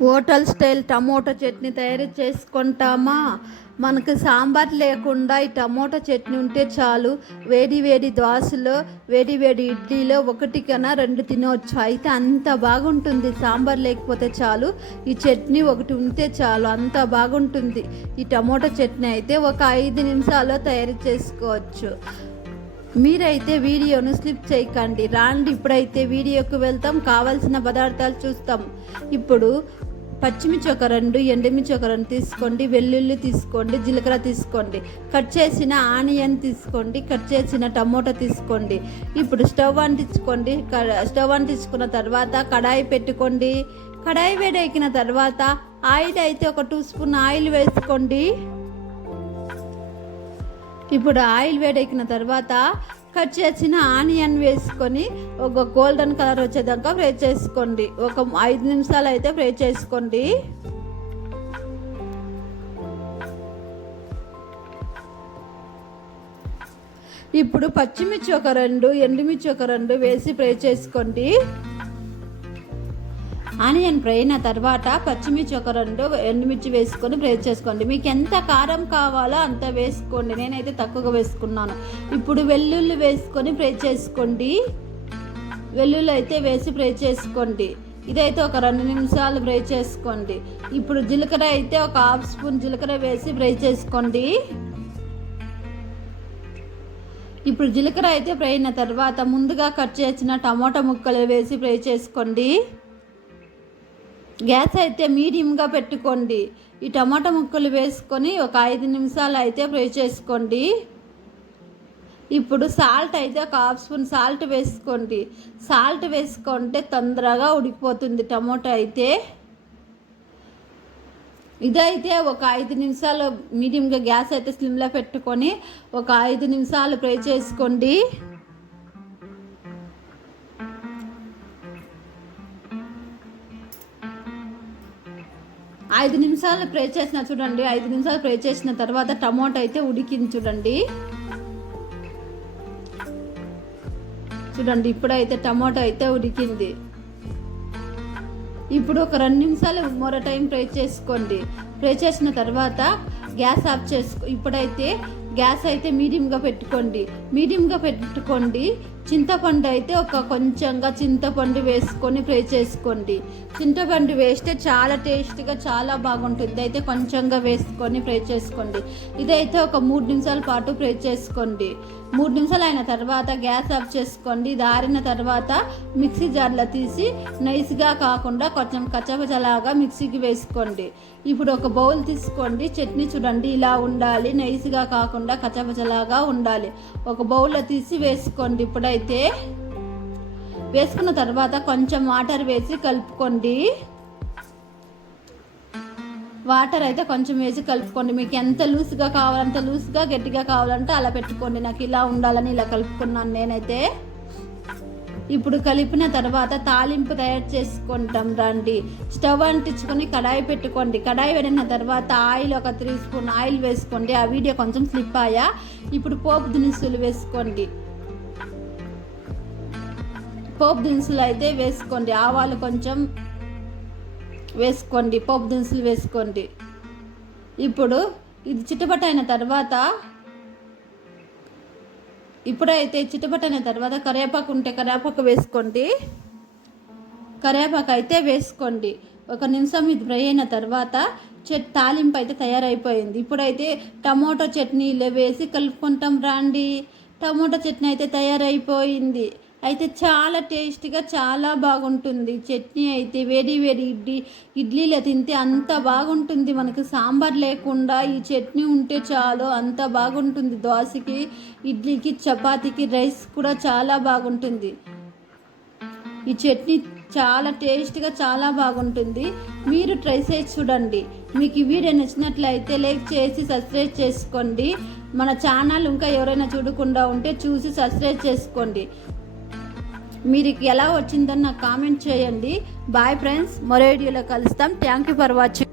Hotel style tomato chutney తయారు చేసుకుంటామా? మనకు సాంబార్ లేకుండా ఈ టమోటా చట్నీ ఉంటే చాలు. వేడి వేడి దోశలో వేడి వేడి ఇడ్లీలో ఒకటి కన్నా రెండు తినవచ్చు అయితే అంత బాగుంటుంది సాంబార్ లేకపోతే చాలు. ఈ చట్నీ ఒకటి ఉంటే చాలు అంత బాగుంటుంది. ఈ టమోటా చట్నీ అయితే ఒక ఐదు నిమిషాల్లో తయారు చేసుకోవచ్చు. మీరైతే వీడియోను స్లిప్ చేయకండి. రాండి ఇప్పుడైతే వీడియోకి వెళ్తాం. కావాల్సిన పదార్థాలు చూస్తాం. ఇప్పుడు పచ్చిమిర్చి ఒక రెండు ఎండుమిర్చి ఒక రెండు తీసుకోండి వెల్లుల్లి తీసుకోండి జీలకర్ర తీసుకోండి. కట్ చేసిన ఆనియన్ తీసుకోండి కట్ చేసిన టమోటా తీసుకోండి. ఇప్పుడు స్టవ్ అంటించుకోండి. క- స్టవ్ అంటించుకున్న తర్వాత కడాయి పెట్టుకోండి. కడాయి వేడెక్కిన తర్వాత ఆయిల్ అయితే ఒక టూ స్పూన్ ఆయిల్ వేసుకోండి. ఇప్పుడు ఆయిల్ వేడెక్కిన తర్వాత కట్ చేసిన ఆనియన్ వేసుకొని ఒక గోల్డెన్ కలర్ వచ్చేదాకా ఫ్రై చేసుకోండి. ఒక ఐదు నిమిషాలు అయితే ఫ్రై చేసుకోండి. ఇప్పుడు పచ్చిమిర్చి ఒక రెండు ఎండుమిర్చి ఒక రెండు వేసి ఫ్రై చేసుకోండి. ఆనియన్ ఫ్రై అయిన తర్వాత పచ్చిమిర్చి ఒక రెండు ఎండుమిర్చి వేసుకొని ఫ్రై చేసుకోండి. మీకు ఎంత కారం కావాలో అంత వేసుకోండి. నేనైతే తక్కువగా వేసుకున్నాను. ఇప్పుడు వెల్లుల్లి వేసుకొని ఫ్రై చేసుకోండి. వెల్లుల్లి అయితే వేసి ఫ్రై చేసుకోండి. ఇదైతే ఒక రెండు నిమిషాలు ఫ్రై చేసుకోండి. ఇప్పుడు జీలకర్ర అయితే ఒక హాఫ్ స్పూన్ జీలకర్ర వేసి ఫ్రై చేసుకోండి. ఇప్పుడు జీలకర్ర అయితే ఫ్రై అయిన తర్వాత ముందుగా కట్ చేసిన టమాటా ముక్కలు వేసి ఫ్రై చేసుకోండి. గ్యాస్ అయితే మీడియంగా పెట్టుకోండి. ఈ టమాటా ముక్కలు వేసుకొని ఒక ఐదు నిమిషాలు అయితే ఫ్రై చేసుకోండి. ఇప్పుడు సాల్ట్ అయితే ఒక హాఫ్ స్పూన్ సాల్ట్ వేసుకోండి. సాల్ట్ వేసుకుంటే తొందరగా ఉడికిపోతుంది టమాటా అయితే. ఇదైతే ఒక ఐదు నిమిషాలు మీడియంగా గ్యాస్ అయితే స్లిమ్లో పెట్టుకొని ఒక ఐదు నిమిషాలు ఫ్రై చేసుకోండి. ఐదు నిమిషాలు ఫ్రై చేసిన చూడండి ఐదు నిమిషాలు ఫ్రై చేసిన తర్వాత టమాటో అయితే ఉడికింది చూడండి. చూడండి ఇప్పుడైతే టమాటా అయితే ఉడికింది. ఇప్పుడు ఒక రెండు నిమిషాలు మరో టైం ఫ్రై చేసుకోండి. ఫ్రై చేసిన తర్వాత గ్యాస్ ఆఫ్ చేసుకో ఇప్పుడైతే గ్యాస్ అయితే మీడియంగా పెట్టుకోండి. మీడియంగా పెట్టుకోండి. చింతపండు అయితే ఒక కొంచెంగా చింతపండు వేసుకొని ఫ్రై చేసుకోండి. చింతపండు వేస్తే చాలా టేస్ట్గా చాలా బాగుంటుంది. అయితే కొంచెంగా వేసుకొని ఫ్రై చేసుకోండి. ఇదైతే ఒక మూడు నిమిషాల పాటు ఫ్రై చేసుకోండి. మూడు నిమిషాలు అయిన తర్వాత గ్యాస్ ఆఫ్ చేసుకోండి. దారిన తర్వాత మిక్సీ జార్లో తీసి నైస్గా కాకుండా కొంచెం కచపచలాగా మిక్సీకి వేసుకోండి. ఇప్పుడు ఒక బౌల్ తీసుకోండి. చట్నీ చూడండి ఇలా ఉండాలి. నైస్గా కాకుండా కచపచలాగా ఉండాలి. ఒక బౌల్లో తీసి వేసుకోండి. అయితే వేసుకున్న తర్వాత కొంచెం వాటర్ వేసి కలుపుకోండి. వాటర్ అయితే కొంచెం వేసి కలుపుకోండి. మీకు ఎంత లూస్గా కావాలంత లూస్గా గట్టిగా కావాలంటే అలా పెట్టుకోండి. నాకు ఇలా ఉండాలని ఇలా కలుపుకున్నాను నేనైతే. ఇప్పుడు కలిపిన తర్వాత తాలింపు తయారు చేసుకుంటాం రండి. స్టవ్ అంటించుకొని కడాయి పెట్టుకోండి. కడాయి పెట్టిన తర్వాత ఆయిల్ ఒక త్రీ స్పూన్ ఆయిల్ వేసుకోండి. ఆ వీడియో కొంచెం స్లిప్ అయ్యా. ఇప్పుడు పోపు దినుసులు వేసుకోండి. పోపు దినుసులు అయితే వేసుకోండి. ఆవాలు కొంచెం వేసుకోండి. పోపు దినుసులు వేసుకోండి. ఇప్పుడు ఇది చిటపటైన తర్వాత ఇప్పుడైతే చిటపటైన తర్వాత కరివేపాకు ఉంటే కరివేపాకు వేసుకోండి. కరివేపాకు అయితే వేసుకోండి. ఒక నిమిషం ఇది ఫ్రై అయిన తర్వాత చెట్ తాలింపు అయితే తయారైపోయింది. ఇప్పుడైతే టమోటో చట్నీలో వేసి కలుపుకుంటాం రండి. టమోటో చట్నీ అయితే తయారైపోయింది. అయితే చాలా టేస్టీగా చాలా బాగుంటుంది. చట్నీ అయితే వేడి వేడి ఇడ్లీ ఇడ్లీలో తింటే అంత బాగుంటుంది. మనకు సాంబార్ లేకుండా ఈ చట్నీ ఉంటే చాలు అంత బాగుంటుంది. దోశకి ఇడ్లీకి చపాతీకి రైస్ కూడా చాలా బాగుంటుంది. ఈ చట్నీ చాలా టేస్ట్గా చాలా బాగుంటుంది. మీరు ట్రై చేసి చూడండి. మీకు ఈ వీడియో నచ్చినట్లయితే లైక్ చేసి సబ్స్క్రైబ్ చేసుకోండి. మన ఛానల్ ఇంకా ఎవరైనా చూడకుండా ఉంటే చూసి సబ్స్క్రైబ్ చేసుకోండి. మీరు ఎలా వచ్చిందని నాకు కామెంట్ చేయండి. బాయ్ ఫ్రెండ్స్ మరో వీడియోలో కలుస్తాం. Thank you for watching